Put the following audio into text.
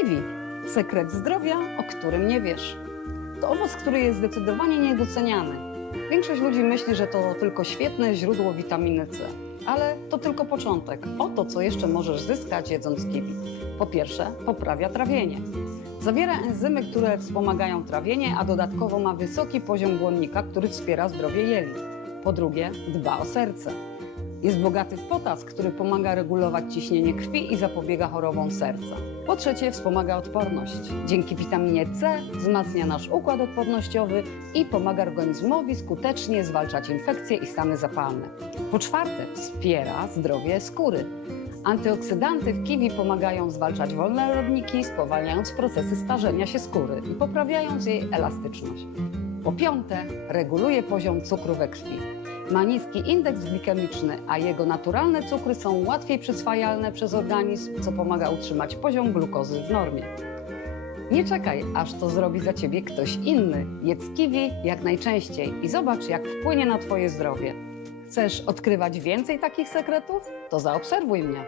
Kiwi. Sekret zdrowia, o którym nie wiesz. To owoc, który jest zdecydowanie niedoceniany. Większość ludzi myśli, że to tylko świetne źródło witaminy C. Ale to tylko początek. Oto, co jeszcze możesz zyskać jedząc kiwi. Po pierwsze, poprawia trawienie. Zawiera enzymy, które wspomagają trawienie, a dodatkowo ma wysoki poziom błonnika, który wspiera zdrowie jelit. Po drugie, dba o serce. Jest bogaty w potas, który pomaga regulować ciśnienie krwi i zapobiega chorobom serca. Po trzecie, wspomaga odporność. Dzięki witaminie C wzmacnia nasz układ odpornościowy i pomaga organizmowi skutecznie zwalczać infekcje i stany zapalne. Po czwarte, wspiera zdrowie skóry. Antyoksydanty w kiwi pomagają zwalczać wolne rodniki, spowalniając procesy starzenia się skóry i poprawiając jej elastyczność. Po piąte, reguluje poziom cukru we krwi. Ma niski indeks glikemiczny, a jego naturalne cukry są łatwiej przyswajalne przez organizm, co pomaga utrzymać poziom glukozy w normie. Nie czekaj, aż to zrobi za ciebie ktoś inny. Jedz kiwi jak najczęściej i zobacz, jak wpłynie na twoje zdrowie. Chcesz odkrywać więcej takich sekretów? To zaobserwuj mnie.